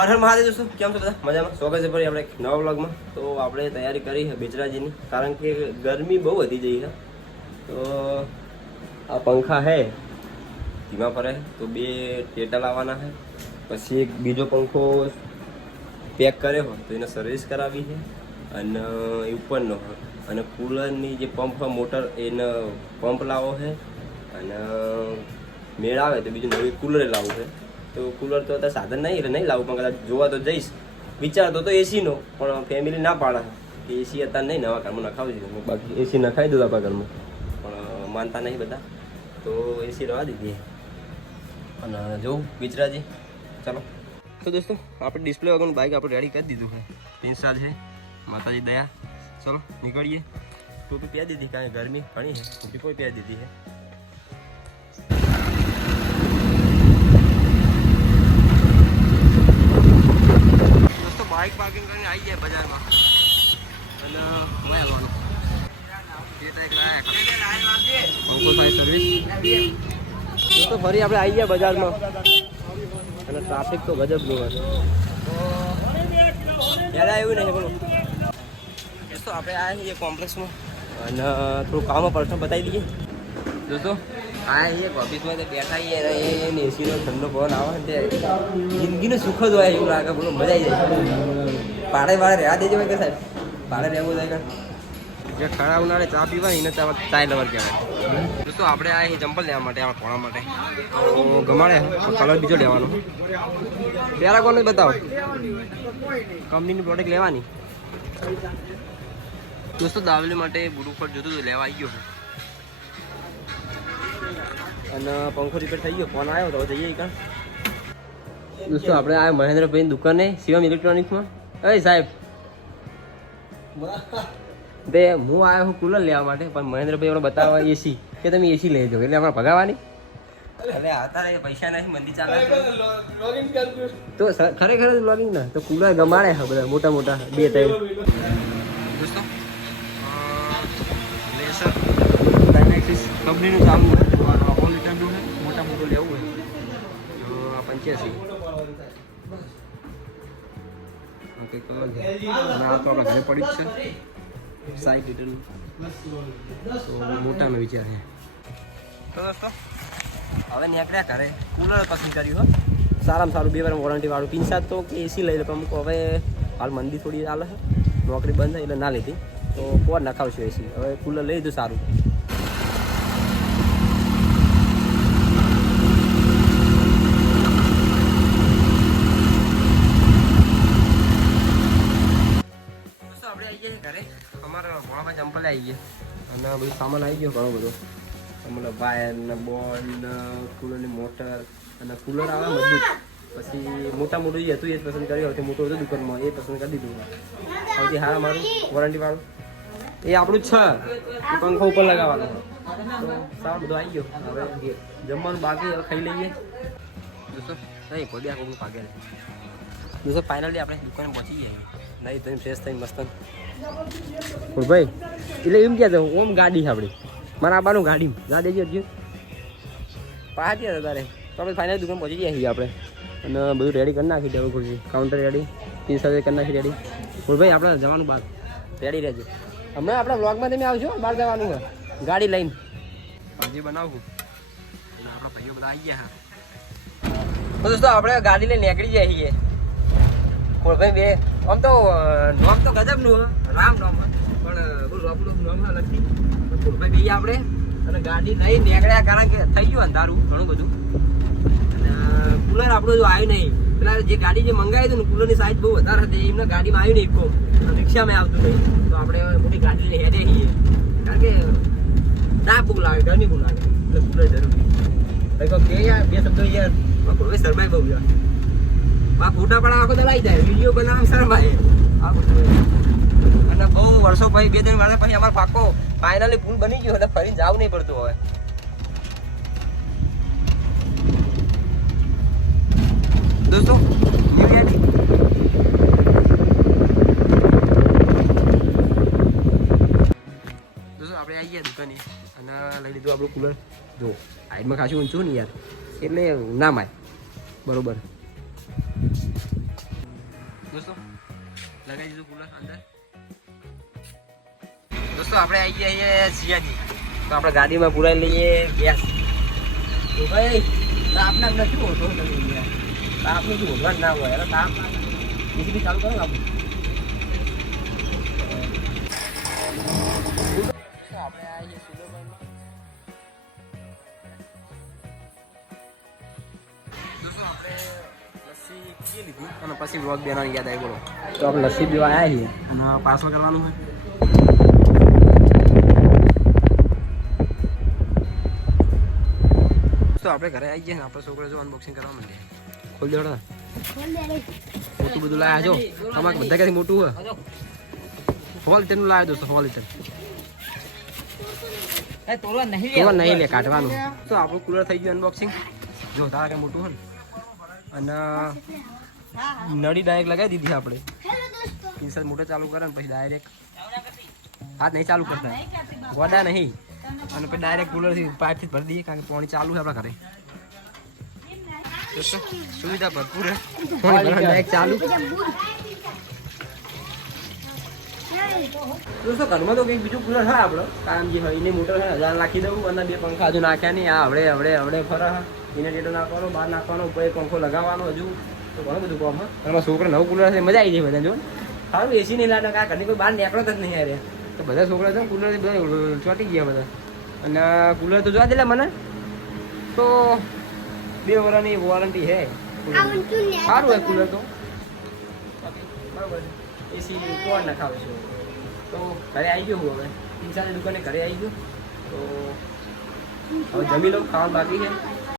હર હર મહાદેવ દોસ્તો, કેમ છો બધા? મજામાં? સ્વાગત છે ફરી આપણે એક નવા વ્લોગમાં. તો આપણે તૈયારી કરી છે બેચરાજીની કારણ કે ગરમી બહુ વધી જઈ છે. તો આ પંખા હે, ધીમા ફરે તો બે ટેટા લાવવાના છે પછી એક બીજો પંખો પેક કર્યો હોય, તો એને સર્વિસ કરાવી છે. અને એ ઉપરનો અને કુલરની જે પંપ મોટર, એને પંપ લાવો છે. અને મેળ આવે તો બીજું નવી કુલર લાવવું છે. તો કુલર તો અત્યારે સાધન નહીં એટલે નહીં લાવું, પણ કદાચ જોવા તો જઈશ. વિચારતો તો એસીનો પણ ફેમિલી ના પાડે. કે એસી અત્યારે નહીં, નવા ઘરમાં નખાવી દીધું. બાકી એસી નખાવી દીધું આપણા ઘરમાં. પણ માનતા નહીં બધા. તો એસી રવા દીધી. અને જોઉં વિચરાજી, ચાલો. તો દોસ્તો, આપણે ડિસ્પ્લે વગરનું બાઇક આપણે રેડી કરી દીધું છે. ઇન્સ્ટા છે. માતાજી દયા. ચલો, નીકળીએ. ટોપી પહેરી દીધી, કારણ ગરમી ઘણી છે. ટોપી કોઈ પહેરી દીધી છે. બાઇક પાર્કિંગ કરીને આવી જાય બજારમાં. અને મજા આવવાનું દોસ્તો ફરી આપણે આવી ગયા બજારમાં. અને ટ્રાફિક તો ગજબનું હોય યાર આવ્યું નહીં બોલો દોસ્તો આપણે આવ્યા છીએ કોમ્પ્લેક્સમાં અને થોડું કામ પર્સન બતાવી દઈએ. દોસ્તો આ એક ઓફિસમાં બેઠા છીએ અને એસીનો ઠંડો પવન આવે તે જિંદગીનું સુખ જ હોય એવું લાગે, બોલો, મજા આવી જાય. પાડે વાળે રહેવા દેજો કે સાહેબ. પાડે રહેવું કે જે ખરા ઉનાળે ચા પીવા એને ચા ચાય લવર કહેવાય. દોસ્તો આપણે આ ચંપલ લેવા માટે, આ કોણા માટે. તો ગમાડે કલર બીજો લેવાનો. પેરા કોને બતાવો? કંપનીની પ્રોડક્ટ લેવાની. દોસ્તો, દાવલી માટે બુડું પર જોતું હતું, લેવા આવી ગયો અને પંખો રિપેર થઈ ગયો. ફોન આવ્યો તો જઈએ કાં દોસ્તો આપણે આ મહેન્દ્રભાઈની દુકાને શિવમ ઇલેક્ટ્રોનિક્સમાં અરે સાહેબ. તે હું આવ્યો હું કુલર લેવા માટે પણ મહેન્દ્રભાઈ આપણે બતાવવા એસી કે તમે એસી લઈ જાઓ એટલે આપણે ભગાવાની. એટલે અત્યારે પૈસા નહીં મંદી ચાલે તો ખરેખર લોગિંગ ના? તો કુલર ગમાડે છે બધા મોટા મોટા બે ત્રણ. દોસ્તો લેસર ડાયનેક્સિસ કંપનીનું ચાલુ હોય ઓલ લીટરનું છે મોટા મોટું લેવું હોય તો આ પંચ્યાસી ઓકે કલર છે. અને આ તો આપણે ઘરે પડી જ છે. લીટરનું તો મોટાનો વિચાર છે. તો દોસ્તો, હવે નીકળ્યા ઘરે. કુલર પસંદ કર્યું, હો. સારામાં સારું, બે વાર વોરંટી વાળું પિંસાત તો કે એસી લઈ લે, પણ હવે હાલ મંદી થોડી ચાલે છે. નોકરી બંધ એટલે ના લીધી. તો કોણ નખાવશું એસી હવે કુલર લઈ લીધું સારું દોસ્તો આપણે આવી ગયા ઘરે. અમારા ભોળાભાઈ ચંપલ આવી ગયા અને બધું સામાન આવી ગયો, ઘણો બધો. મતલબ વાયર ને બોલ ને કુલરની મોટર અને કુલર આવે મજબૂત પછી મોટા મોટું જે હતું, એ જ પસંદ કર્યું. હવે મોટું હતું દુકાનમાં, એ પસંદ કરી દીધું. સૌથી સારા મારું વોરંટી વાળું. એ આપણું છે. પંખો ઉપર લગાવવાનો તો સારું બધું આવી ગયો. હવે જમવાનું બાકી હવે ખાઈ લઈએ. દોસ્તો નહીં, કોઈ કોઈનું ભાગે નહીં દોસ્તો ફાઇનલી આપણે દુકાને પહોંચી ગયા. નહીં તો ફ્રેશ થઈને મસ્ત ભાઈ એટલે એમ ક્યાં છે ઓમ ગાડી આપણી. મારા આબાનું ગાડી ના દેજો અર્જુન પાછી હતા તારે. તો આપણે ફાઇનલ દુકાન પહોંચી ગયા છીએ આપણે. અને બધું રેડી કરી નાખી દેવું ખુરશી. કાઉન્ટર રેડી ટી સાથે કરી નાખી રેડી ભાઈ આપણે જવાનું બહાર રેડી રહેજો. હમણાં આપણા બ્લોગમાં તમે આવજો બહાર જવાનું હોય. ગાડી લઈને. ભાજી બનાવું. આપણા ભાઈઓ બધા આવી ગયા. હા દોસ્તો આપણે ગાડી લઈને નીકળી જાય ભાઈ બે. આમ તો નામ તો ગજબનું રામ નામ પણ બહુ રોપડું નામ લખી ભાઈ બે આપણે. અને ગાડી નહીં નીકળ્યા કારણ કે થઈ ગયું અંધારું ઘણું બધું. અને કુલર આપણું જો આવ્યું નહીં. પેલા જે ગાડી જે મંગાવી હતું ને, કુલરની સાઈઝ બહુ વધારે હતી. એમને ગાડીમાં આવ્યું નહીં કોમ. રિક્ષામાં આવતું નહીં. તો આપણે મોટી ગાડી લઈને હેડે છીએ. કારણ કે, ના બહુ લાગે ઘરની બહુ લાગે. એટલે કુલર જરૂરી. બે શબ્દો યાર. સરભાઈ બહુ યાર. આ ફોટા પણ આખો દલાઈ જાય. વીડિયો બનાવવા આ અને બહુ વર્ષો પછી, બે ત્રણ વાર પછી અમારો પાકો ફાઇનલી પુલ બની ગયો, એટલે ફરી જવું નહીં પડતું હવે. દોસ્તો ન્યુ આપણે આવી ગયા દુકાને. અને લઈ લીધું આપણું કુલર જો હાઈટમાં ખાસું ઊંચું ને યાર. એટલે ના માય. બરોબર. દોસ્તો લગાવી દીધું કુલર અંદર. દોસ્તો, આપણે આવી ગયા છીએ સિયાજી તો આપણે ગાડીમાં પુરાઈ લઈએ ગેસ તો ભાઈ, તાપને અંદર શું હોતો તાપનું શું હોતું ના હોય એટલે તાપ વીજળી ચાલુ કરો આપણે. આપણે આવીએ સુલોભાઈમાં લસ્સી પી લીધી અને પછી વ્લોગ બેનાની યાદ આવી બોલો તો આપણે લસ્સી પીવા આવ્યા છીએ. અને પાર્સલ કરવાનું તો આપણે ઘરે આવી ગયા ને આપણે છોકરો જો અનબોક્સિંગ કરવા માંડે ખોલ દેડો મોટું બધું લાયા જો. તમારે બધા ક્યાંથી મોટું હોય? સો તેનું લાવ્યો દોસ્તો હોલ લીટર તોરવા નહીં લે. કાઢવાનું. તો આપણું કુલર થઈ ગયું અનબોક્સિંગ જો તારા કે મોટું હોય ને? અને નળી ડાયરેક્ટ લગાવી દીધી આપણે. ઇન્સર્ટ મોટર ચાલુ કરે ને પછી ડાયરેક્ટ હાથ નહીં ચાલુ કરતા. ગોડા નહીં. અને પછી ડાયરેક્ટ કુલરથી પાઇપથી ભરી દઈએ કારણ કે પાણી ચાલુ છે આપણા ઘરે. સુવિધા ભરપૂર ચાલુ. દોસ્તો ઘરમાં તો કંઈક બીજું કુલર હા આપણો? કારણ જે હોય, એની મોટર હજાર નાખી દઉં અને બે પંખા હજુ નાખ્યા નહીં. આ હવડે હવડે હવડે ફરે. એને ડેટો નાખવાનો બહાર નાખવાનો ઉપર પંખો લગાવવાનો હજુ. તો ઘણું બધું કામ એમાં છોકરા નવું કુલર છે મજા આવી જાય બધા જો. સારું એસી નહીં લાગે આ ઘરની કોઈ બહાર નીકળો જ નહીં અરે તો બધા છોકરા છે કુલર બધા ચોટી ગયા બધા. અને કુલર તો જોવા દેલા મને. તો બે વર્ષની વોરંટી છે સારું હોય કુલર તો. બરાબર. એસી કોણ નખાવે છે? તો ઘરે આવી ગયો હું હવે. ઇન્સાની દુકાને ઘરે આવી ગયો. તો હવે જમી લઉં ખાવાનું બાકી છે.